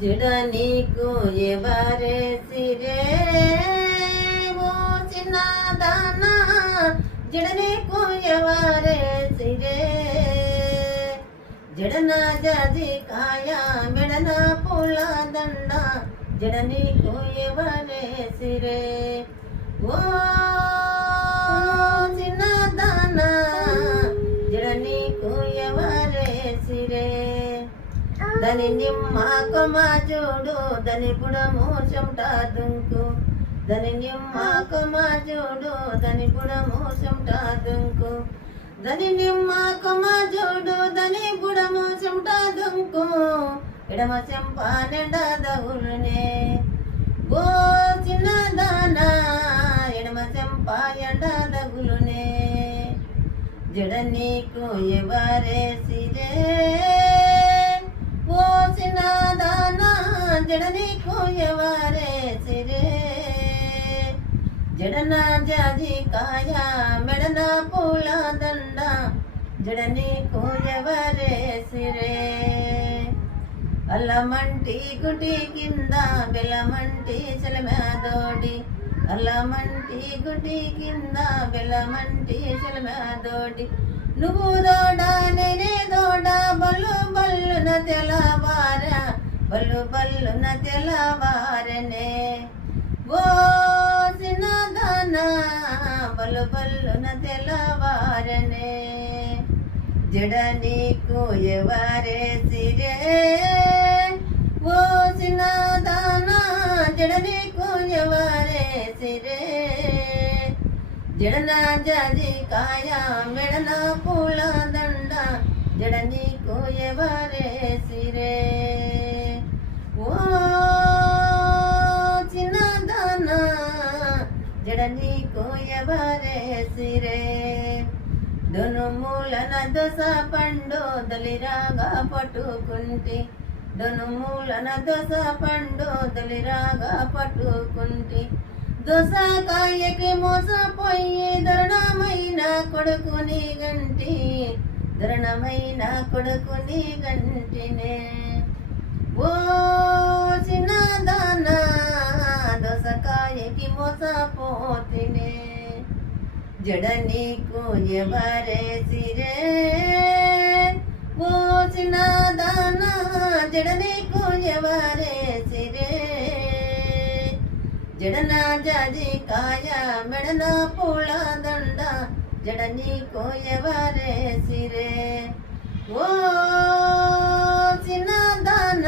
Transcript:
జడ నీకు ఎవరేసిరే ఓ చిన్నదాన జడ నీకు ఎవరేసిరే జడన జాజి కాయ మెడన పూల దండ జడ నీకు ఎవరేసిరే ఓ చిన్నదాన జడ నీకు ఎవరేసిరే దని నిమ్మ కొమ్మ చూడు దని పుడము చెమట దుంకు దని నిమ్మ కొమ్మ చూడు దని పుడము చెమట దుంకు దని నిమ్మ కొమ్మ చూడు దని పుడము చెమట దుంకు ఎడమ చెంప నిండ దగులునే ఓ చిన్నదాన ఎడమ చెంప ఎండ దగులునే జడ నీకు ఎవరేసిరే ఓ చిన్నదాన జడ నీకు ఎవరేసిరే జడన జాజి కాయ మెడన పూల దండ జడ నీకు ఎవరేసిరే అల్లమంటి గుటి కింద బెల్లమంటి చెలమేదోడి అల్లమంటి గుటి కింద బెల్లమంటి చెలమేదోడి నువ్వు దోడ నేనే దోడ బల్లు బల్లున తెలవార బల్లు బల్లున తెలవారనే ఓ చిన్నదాన బల్లు బల్లున తెలవారనే జడ నీకు ఎవరేసిరే ఓ చిన్నదాన జడ నీకు ఎవరేసిరే జడన జాజి కాయ మెడన పూల దండ జడ నీకు ఎవరేసిరే ఓ చిన్నదాన జడ నీకు ఎవరేసిరే దొను మూలన దొస పండు దలిరాగా పట్టుకుంటి దొను మూలన దొస పండు దలిరాగా పట్టుకుంటి దోసకాయకి మోసపోయి దరణమైన కొడుకుని గంటి దరణమైన కొడుకుని గంటినే ఓ చిన్నదాన దోసకాయకి మోసపోతినే జడ నీకు ఎవరేసిరే ఓ చిన్నదాన జడ నీకు ఎవరేసిరే జడన జాజి కాయ మెడన పూల దండ జడ నీకు ఎవరేసిరే ఓ చిన్నదాన